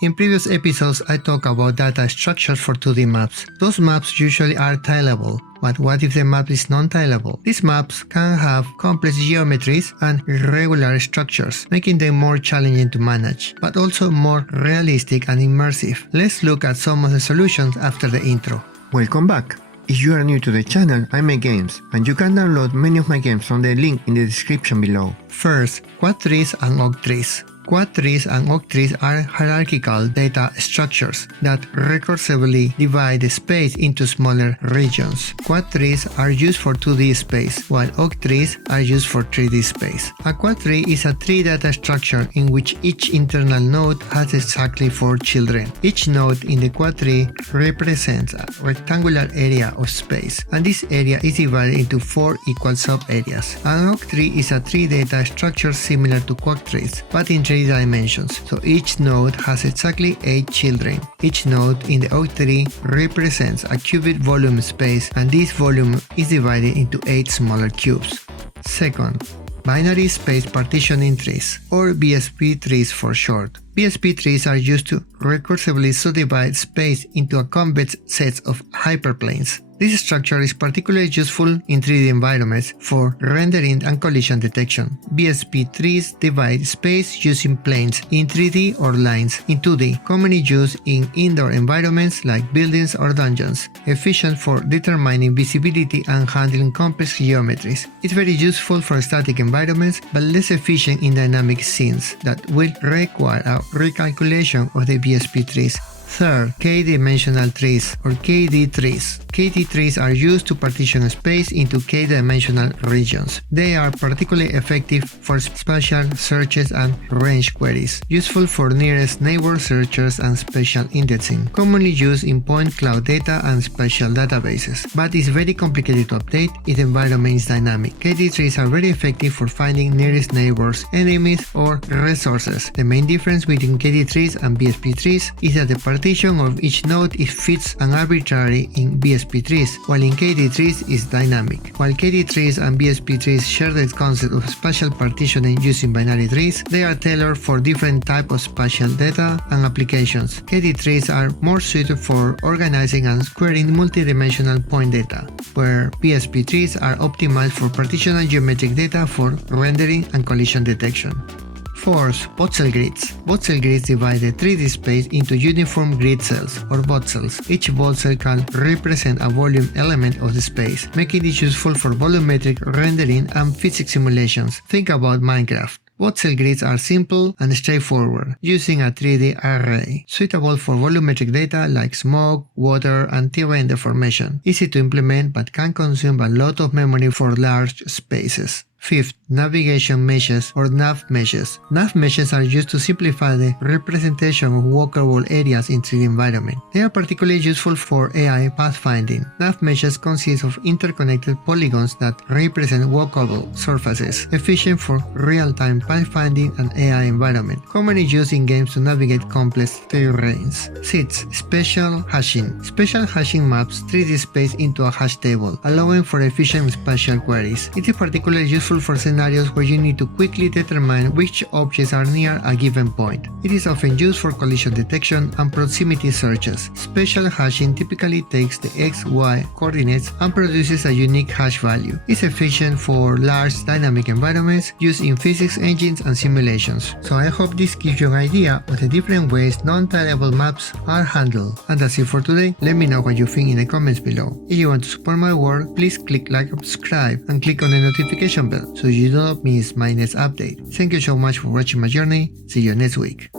In previous episodes, I talked about data structures for 2D maps. Those maps usually are tileable, but what if the map is non-tileable? These maps can have complex geometries and irregular structures, making them more challenging to manage, but also more realistic and immersive. Let's look at some of the solutions after the intro. Welcome back! If you are new to the channel, I make games, and you can download many of my games from the link in the description below. First, quadtrees and octrees. Quadtrees and octrees are hierarchical data structures that recursively divide the space into smaller regions. Quadtrees are used for 2D space, while octrees are used for 3D space. A quadtree is a tree data structure in which each internal node has exactly 4 children. Each node in the quadtree represents a rectangular area of space, and this area is divided into 4 equal sub-areas. An octree is a tree data structure similar to quadtrees, but in 3 dimensions, so each node has exactly 8 children. Each node in the octree represents a cubic volume space, and this volume is divided into 8 smaller cubes. Second, binary space partitioning trees, or BSP trees for short. BSP trees are used to recursively subdivide space into a convex set of hyperplanes. This structure is particularly useful in 3D environments for rendering and collision detection. BSP trees divide space using planes in 3D or lines in 2D, commonly used in indoor environments like buildings or dungeons, efficient for determining visibility and handling complex geometries. It's very useful for static environments, but less efficient in dynamic scenes that will require a recalculation of the BSP trees. Third, k-dimensional trees or KD trees. KD trees are used to partition space into k-dimensional regions. They are particularly effective for spatial searches and range queries, useful for nearest neighbor searches and spatial indexing, commonly used in point cloud data and spatial databases, but is very complicated to update if the environment is dynamic. KD trees are very effective for finding nearest neighbors, enemies, or resources. The main difference between KD trees and BSP trees is that the partition of each node is fixed and arbitrary in BSP trees, while in KD trees is dynamic. While KD trees and BSP trees share the concept of spatial partitioning using binary trees, they are tailored for different types of spatial data and applications. KD trees are more suited for organizing and querying multidimensional point data, where BSP trees are optimized for partitional geometric data for rendering and collision detection. Fourth, voxel grids. Voxel grids divide the 3D space into uniform grid cells, or voxels. Each voxel can represent a volume element of the space, making it useful for volumetric rendering and physics simulations. Think about Minecraft. Voxel grids are simple and straightforward, using a 3D array, suitable for volumetric data like smoke, water, and terrain deformation. Easy to implement but can consume a lot of memory for large spaces. Fifth, navigation meshes or nav meshes. Nav meshes are used to simplify the representation of walkable areas in 3D environment. They are particularly useful for AI pathfinding. Nav meshes consist of interconnected polygons that represent walkable surfaces, efficient for real-time pathfinding and AI environment, commonly used in games to navigate complex terrains. Sixth, spatial hashing. Spatial hashing maps 3D space into a hash table, allowing for efficient spatial queries. It is particularly useful for scenarios where you need to quickly determine which objects are near a given point. It is often used for collision detection and proximity searches. Spatial hashing typically takes the x-y coordinates and produces a unique hash value. It's efficient for large dynamic environments used in physics engines and simulations. So I hope this gives you an idea of the different ways non-tileable maps are handled. And that's it for today. Let me know what you think in the comments below. If you want to support my work, please click like and subscribe and click on the notification bell so you do not miss my next update. Thank you so much for watching my journey. See you next week.